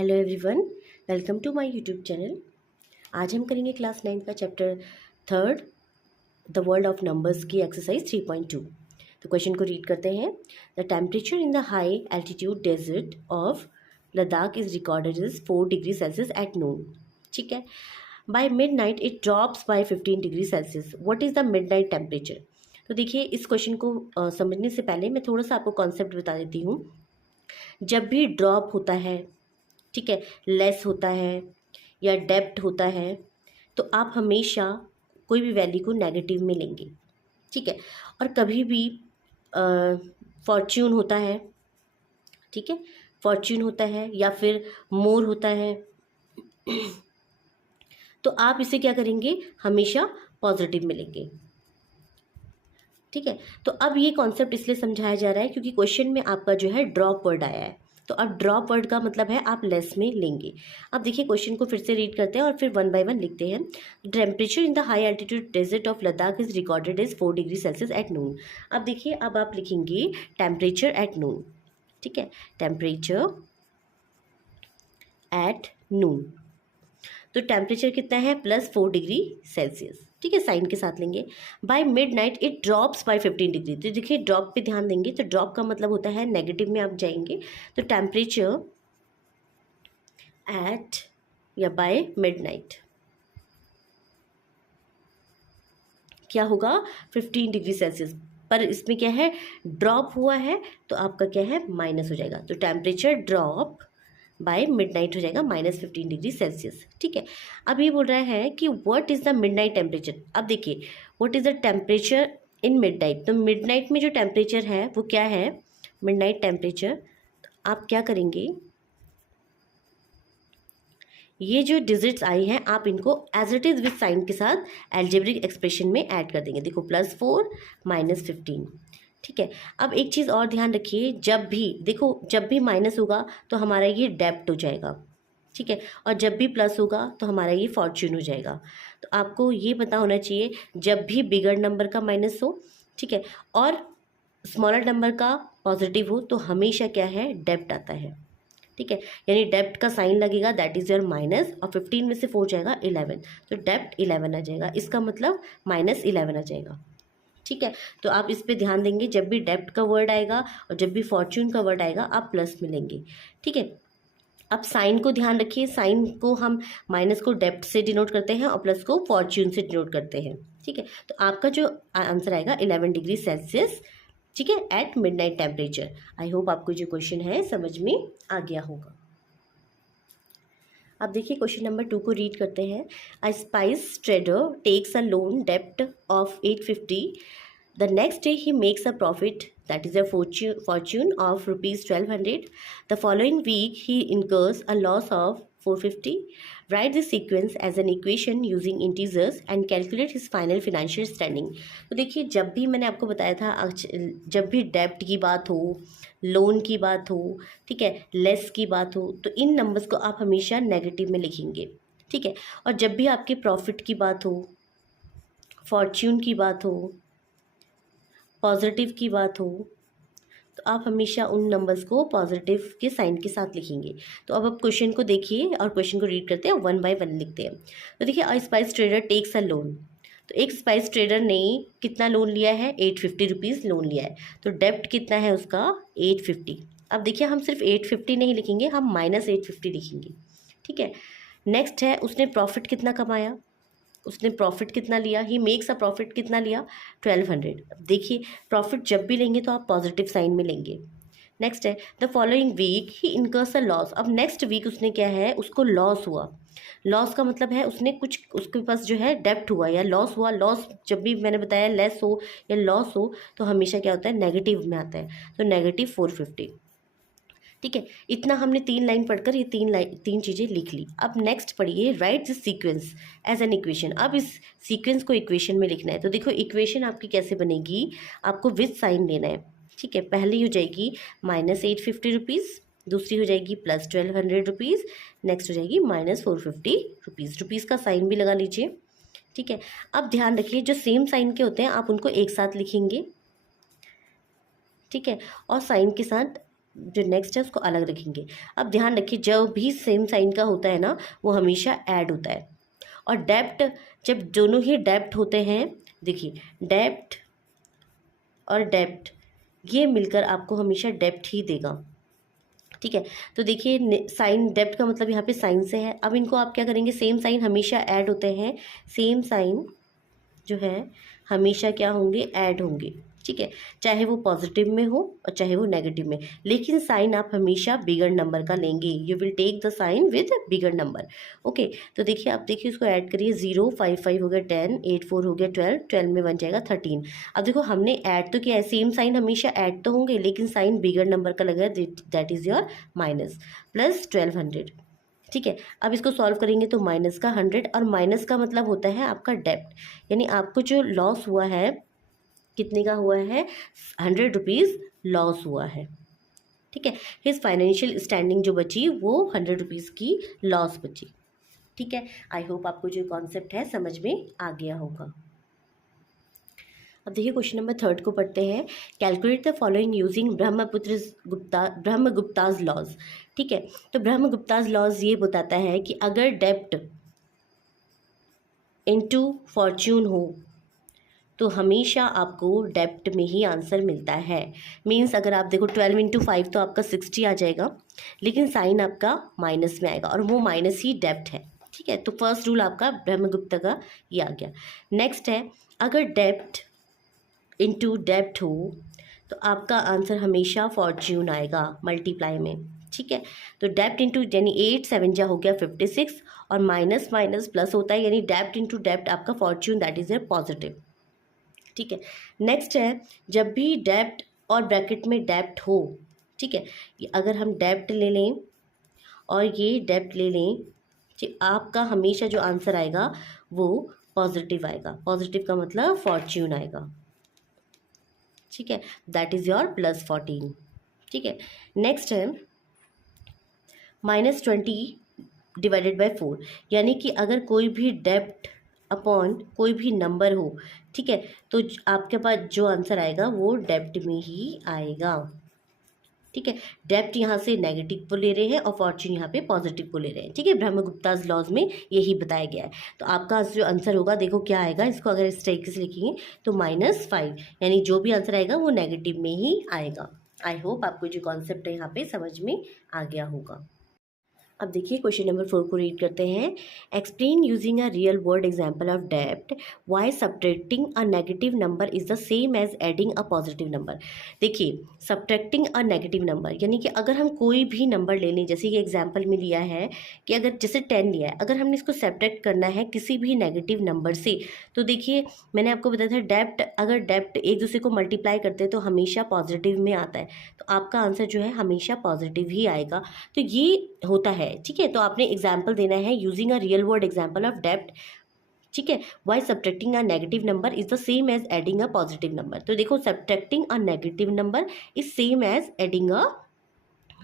Hello everyone, welcome to my YouTube channel. आज हम करेंगे क्लास 9 का chapter 3 the world of numbers की एक्सरसाइज 3.2। तो क्वेश्चन को रीड करते हैं। The temperature in the high altitude desert of Ladakh is recorded is 4 degree Celsius at noon. ठीक है, by midnight it drops by 15 degree Celsius. What is the midnight temperature? तो देखिए, इस question को समझने से पहले मैं थोड़ा सा आपको कॉन्सेप्ट बता देती हूँ। जब भी ड्रॉप होता है, ठीक है, लेस होता है या डेप्ट होता है, तो आप हमेशा कोई भी वैल्यू को नेगेटिव में लेंगे। ठीक है, और कभी भी फॉर्च्यून होता है, ठीक है, फॉर्च्यून होता है या फिर मोर होता है, तो आप इसे क्या करेंगे, हमेशा पॉजिटिव में लेंगे। ठीक है, तो अब ये कॉन्सेप्ट इसलिए समझाया जा रहा है क्योंकि क्वेश्चन में आपका जो है ड्रॉप वर्ड आया है। तो अब ड्रॉप वर्ड का मतलब है आप लेस में लेंगे। अब देखिए, क्वेश्चन को फिर से रीड करते हैं और फिर वन बाय वन लिखते हैं। Temperature in the high altitude desert of Ladakh is recorded is 4 degree Celsius at noon. अब देखिए, अब आप लिखेंगे टेम्परेचर एट नून। ठीक है, टेम्परेचर एट नून। तो टेम्परेचर कितना है, +4 डिग्री सेल्सियस। ठीक है, साइन के साथ लेंगे। By midnight it drops by 15 degree. तो देखिए, ड्रॉप पे ध्यान देंगे, तो ड्रॉप का मतलब होता है नेगेटिव में आप जाएंगे। तो टेम्परेचर एट या बाय मिड नाइट क्या होगा, 15 डिग्री सेल्सियस। पर इसमें क्या है, ड्रॉप हुआ है तो आपका क्या है, माइनस हो जाएगा। तो टेम्परेचर ड्रॉप बाय मिडनाइट हो जाएगा -15 डिग्री सेल्सियस। ठीक है, अब ये बोल रहा है कि what is the midnight temperature. अब देखिए, what is the temperature in midnight. तो मिडनाइट में जो टेम्परेचर है वो क्या है, मिडनाइट टेम्परेचर। तो आप क्या करेंगे, ये जो डिजिट्स आई हैं आप इनको as it is with sign के साथ एल्जेब्रिक एक्सप्रेशन में ऐड कर देंगे। देखो, +4 -15। ठीक है, अब एक चीज़ और ध्यान रखिए, जब भी देखो, जब भी माइनस होगा तो हमारा ये डेप्ट हो जाएगा। ठीक है, और जब भी प्लस होगा तो हमारा ये फॉर्च्यून हो जाएगा। तो आपको ये पता होना चाहिए, जब भी बिगर नंबर का माइनस हो, ठीक है, और स्मॉलर नंबर का पॉजिटिव हो, तो हमेशा क्या है, डेप्ट आता है। ठीक है, यानी डेप्ट का साइन लगेगा, दैट इज योर माइनस, और 15 में से 4 जाएगा 11, तो डेप्ट 11 आ जाएगा। इसका मतलब -11 आ जाएगा। ठीक है, तो आप इस पे ध्यान देंगे, जब भी डेप्ट का वर्ड आएगा और जब भी फॉर्च्यून का वर्ड आएगा आप प्लस में लेंगे। ठीक है, अब साइन को ध्यान रखिए, साइन को हम माइनस को डेप्ट से डिनोट करते हैं और प्लस को फॉर्च्यून से डिनोट करते हैं। ठीक है, तो आपका जो आंसर आएगा 11 डिग्री सेल्सियस। ठीक है, at midnight temperature. I hope आपको जो क्वेश्चन है समझ में आ गया होगा। अब देखिए, क्वेश्चन नंबर 2 को रीड करते हैं। A spice trader takes a loan डेप्ट of 850. The next day he makes a profit, that is a fortune of rupees 1200. The following week he incurs a loss of 450. Write this sequence as an equation using integers and calculate his final financial standing. तो देखिए, जब भी मैंने आपको बताया था, जब भी डेप्ट की बात हो, लोन की बात हो, ठीक है, लेस की बात हो, तो इन नंबर्स को आप हमेशा नेगेटिव में लिखेंगे। ठीक है, और जब भी आपके प्रॉफिट की बात हो, फॉर्च्यून की बात हो, पॉजिटिव की बात हो, तो आप हमेशा उन नंबर्स को पॉजिटिव के साइन के साथ लिखेंगे। तो अब आप क्वेश्चन को देखिए और क्वेश्चन को रीड करते हैं, वन बाय वन लिखते हैं। तो देखिए, a spice trader takes a loan. तो एक स्पाइस ट्रेडर ने कितना लोन लिया है, 850 रुपीज़ लोन लिया है। तो डेप्ट कितना है उसका, 850। अब देखिए, हम सिर्फ 850 नहीं लिखेंगे, हम -850 लिखेंगे। ठीक है, नेक्स्ट है, उसने प्रॉफिट कितना कमाया, उसने प्रॉफिट कितना लिया, ही मेक्स अ प्रॉफिट कितना लिया, 1200। देखिए, प्रॉफिट जब भी लेंगे तो आप पॉजिटिव साइन में लेंगे। नेक्स्ट है, the following week he incurs a loss. अब नेक्स्ट वीक उसने क्या है, उसको लॉस हुआ। लॉस का मतलब है उसने कुछ, उसके पास जो है डेप्ट हुआ या लॉस हुआ। लॉस जब भी मैंने बताया लेस हो या लॉस हो तो हमेशा क्या होता है, नेगेटिव में आता है। तो -450। ठीक है, इतना हमने 3 लाइन पढ़कर ये 3 चीज़ें लिख ली। अब नेक्स्ट पढ़िए, write this sequence as an equation. अब इस सीक्वेंस को इक्वेशन में लिखना है। तो देखो, इक्वेशन आपकी कैसे बनेगी, आपको विथ साइन लेना है। ठीक है, पहली हो जाएगी -850 रुपीज़, दूसरी हो जाएगी +1200 रुपीज़, नेक्स्ट हो जाएगी -450 रुपीज़। रुपीज़ का साइन भी लगा लीजिए। ठीक है, अब ध्यान रखिए, जो सेम साइन के होते हैं आप उनको एक साथ लिखेंगे। ठीक है, और साइन के साथ जो नेक्स्ट है उसको अलग रखेंगे। अब ध्यान रखिए, जब भी सेम साइन का होता है ना वो हमेशा ऐड होता है। और डेब्ट, जब दोनों ही डेब्ट होते हैं, देखिए डेब्ट और डेब्ट ये मिलकर आपको हमेशा डेब्ट ही देगा। ठीक है, तो देखिए साइन डेब्ट का मतलब यहाँ पे साइन से है। अब इनको आप क्या करेंगे, सेम साइन हमेशा ऐड होते हैं, सेम साइन जो है हमेशा क्या होंगे, ऐड होंगे। ठीक है, चाहे वो पॉजिटिव में हो और चाहे वो नेगेटिव में, लेकिन साइन आप हमेशा बिगर नंबर का लेंगे। You will take the sign with bigger number. Okay, तो देखिए आप देखिए उसको ऐड करिए, 0 5 5 हो गया 10, 8 4 हो गया 12, 12 में बन जाएगा 13। अब देखो हमने ऐड तो किया है, सेम साइन हमेशा ऐड तो होंगे, लेकिन साइन बिगर नंबर का लगा, that is your minus, plus 1200। ठीक है, अब इसको सॉल्व करेंगे तो माइनस का 100, और माइनस का मतलब होता है आपका डेब्ट, यानी आपको जो लॉस हुआ है कितने का हुआ है, 100 रुपीज़ लॉस हुआ है। ठीक है, हिज फाइनेंशियल स्टैंडिंग जो बची वो 100 रुपीज़ की लॉस बची। ठीक है, आई होप आपको जो कॉन्सेप्ट है समझ में आ गया होगा। अब देखिए क्वेश्चन नंबर 3 को पढ़ते हैं। Calculate the following using Brahmagupta's laws. ठीक है, तो ब्रह्मगुप्ताज लॉज ये बताता है कि अगर डेब्ट इनटू फॉर्च्यून हो तो हमेशा आपको डेब्ट में ही आंसर मिलता है। मीन्स अगर आप देखो 12 इंटू 5 तो आपका 60 आ जाएगा, लेकिन साइन आपका माइनस में आएगा और वो माइनस ही डेब्ट है। ठीक है, तो फर्स्ट रूल आपका ब्रह्मगुप्ता का ये आ गया। नेक्स्ट है, अगर डेब्ट इनटू डेब्ट हो तो आपका आंसर हमेशा फॉर्च्यून आएगा मल्टीप्लाई में। ठीक है, तो डेब्ट इंटू यानी 8 7 जा हो गया 56, और माइनस माइनस प्लस होता है, यानी डेब्ट इंटू डेब्ट आपका Fortune, that is a positive. ठीक है, नेक्स्ट है, जब भी डेब्ट और ब्रैकेट में डेब्ट हो, ठीक है, अगर हम डेब्ट ले लें और ये डेब्ट ले लें, ठीक, आपका हमेशा जो आंसर आएगा वो पॉजिटिव आएगा। पॉजिटिव का मतलब फॉर्च्यून आएगा। ठीक है, दैट इज योर +14। ठीक है, नेक्स्ट है -20 डिवाइडेड बाय 4, यानी कि अगर कोई भी डेब्ट अपॉन कोई भी नंबर हो, ठीक है, तो आपके पास जो आंसर आएगा वो डेब्ट में ही आएगा। ठीक है, डेब्ट यहाँ से नेगेटिव को ले रहे हैं और फॉर्च्यून यहाँ पे पॉजिटिव को ले रहे हैं। ठीक है, ब्रह्मगुप्ताज लॉज में यही बताया गया है। तो आपका जो आंसर होगा देखो क्या आएगा, इसको अगर इस तरीके से लिखेंगे तो -5, यानी जो भी आंसर आएगा वो नेगेटिव में ही आएगा। आई होप आपको जो कॉन्सेप्ट है यहाँ पे समझ में आ गया होगा। अब देखिए क्वेश्चन नंबर 4 को रीड करते हैं। Explain using a real world example of डेब्ट why subtracting a negative number is the same as adding a positive number. देखिए सब्ट्रैक्टिंग अ नेगेटिव नंबर यानी कि अगर हम कोई भी नंबर ले लें, जैसे ये एग्जांपल में लिया है कि अगर जैसे 10 लिया है, अगर हमने इसको सब्ट्रैक्ट करना है किसी भी नेगेटिव नंबर से, तो देखिए मैंने आपको बताया था डेब्ट, अगर डेब्ट एक दूसरे को मल्टीप्लाई करते हैं तो हमेशा पॉजिटिव में आता है, तो आपका आंसर जो है हमेशा पॉजिटिव ही आएगा। तो ये होता है। ठीक है, तो आपने एग्जाम्पल देना है using a real world example of डेब्ट। ठीक है, why subtracting a negative number is the same as adding a positive number. तो देखो subtracting a negative number is same as adding a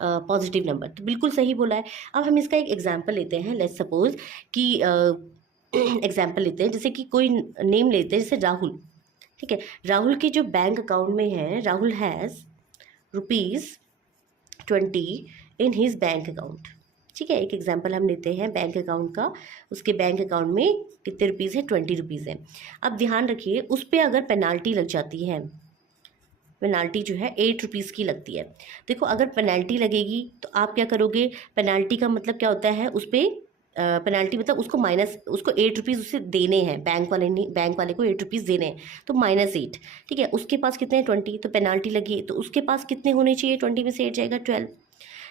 positive number, तो बिल्कुल सही बोला है। अब हम इसका एक एग्जाम्पल लेते हैं। लेट्स सपोज कि एग्जाम्पल लेते हैं, जैसे कि कोई नेम लेते हैं, जैसे राहुल। ठीक है, राहुल के जो बैंक अकाउंट में है, Rahul has ₹20 in his bank account. ठीक है, एक एग्जांपल हम लेते हैं बैंक अकाउंट का। उसके बैंक अकाउंट में कितने रुपीज़ है, 20 रुपीज़ है। अब ध्यान रखिए उस पर अगर पेनाल्टी लग जाती है, पेनाल्टी जो है 8 रुपीज़ की लगती है। देखो अगर पेनाल्टी लगेगी तो आप क्या करोगे, पेनाल्टी का मतलब क्या होता है, उस पर पेनाल्टी मतलब उसको माइनस, उसको 8 रुपीज़ उसे देने हैं, बैंक वाले ने, बैंक वाले को 8 रुपीज़ देने हैं, तो -8। ठीक है, उसके पास कितने हैं, 20, तो पेनाल्टी लगी तो उसके पास कितने होने चाहिए, 20 में से 8 जाएगा 12।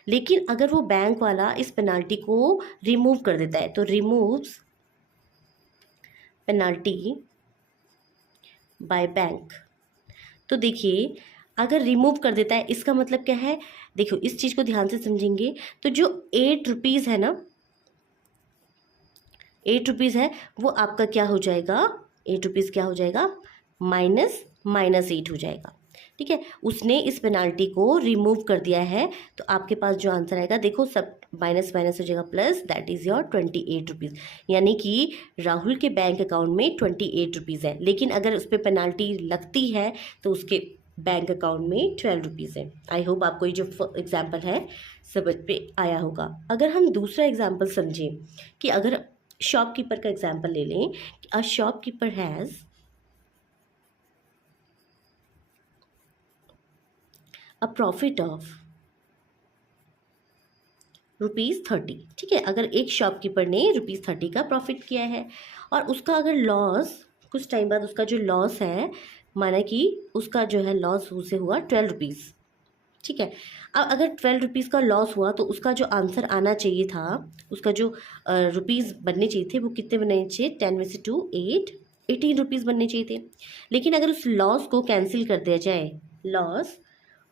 लेकिन अगर वो बैंक वाला इस पेनाल्टी को रिमूव कर देता है, तो रिमूव्स पेनाल्टी बाय बैंक, तो देखिए अगर रिमूव कर देता है इसका मतलब क्या है, देखो इस चीज़ को ध्यान से समझेंगे तो जो 8 रुपीज़ है ना, 8 रुपीज़ है वो आपका क्या हो जाएगा, 8 रुपीज़ क्या हो जाएगा, -8 हो जाएगा। ठीक है, उसने इस पेनाल्टी को रिमूव कर दिया है, तो आपके पास जो आंसर आएगा देखो सब माइनस माइनस हो जाएगा plus, that is your 28 rupees. यानी कि राहुल के बैंक अकाउंट में 28 रुपीज़ है, लेकिन अगर उस पर पेनाल्टी लगती है तो उसके बैंक अकाउंट में 12 रुपीज़ है। आई होप आपको ये जो एग्जाम्पल है समझ पे आया होगा। अगर हम दूसरा एग्जाम्पल समझें कि अगर शॉपकीपर का एग्जाम्पल ले लें, a shopkeeper has a profit of ₹30। ठीक है, अगर एक शॉपकीपर ने ₹30 का प्रॉफिट किया है और उसका अगर लॉस कुछ टाइम बाद उसका जो लॉस है, माना कि उसका जो है लॉस उसे हुआ 12 रुपीज़। ठीक है, अब अगर 12 रुपीज़ का लॉस हुआ तो उसका जो आंसर आना चाहिए था, उसका जो रुपीज़ बनने चाहिए थे वो कितने बनने चाहिए, 10 में से 2 8, 18 रुपीज़ बनने चाहिए थे। लेकिन अगर उस लॉस को कैंसिल कर दिया जाए, लॉस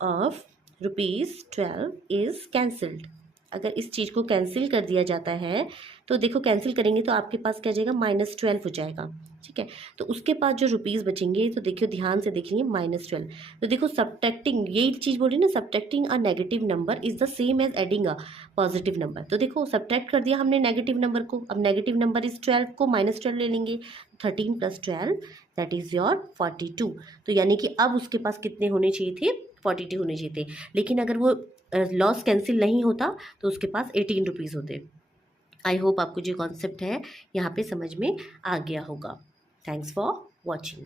ऑफ ₹12 इज़ कैंसल्ड, अगर इस चीज़ को कैंसिल कर दिया जाता है तो देखो कैंसिल करेंगे तो आपके पास क्या जाएगा, -12 हो जाएगा। ठीक है, तो उसके पास जो रुपीज़ बचेंगे तो देखियो ध्यान से देखेंगे -12। तो देखो सब्ट्रैक्टिंग, यही चीज़ बोली ना, subtracting a negative number is the same as adding a positive number. तो देखो सब्ट्रैक्ट कर दिया हमने नेगेटिव नंबर को, अब नेगेटिव नंबर इज़ 12 को -12 ले लेंगे, 13 + 12 दैट इज़ योर 42। तो यानी कि अब उसके पास कितने होने चाहिए थे, 42 होने चाहिए थे। लेकिन अगर वो लॉस कैंसिल नहीं होता तो उसके पास 18 रुपीज़ होते। आई होप आपको जो कॉन्सेप्ट है यहाँ पे समझ में आ गया होगा। Thanks for watching.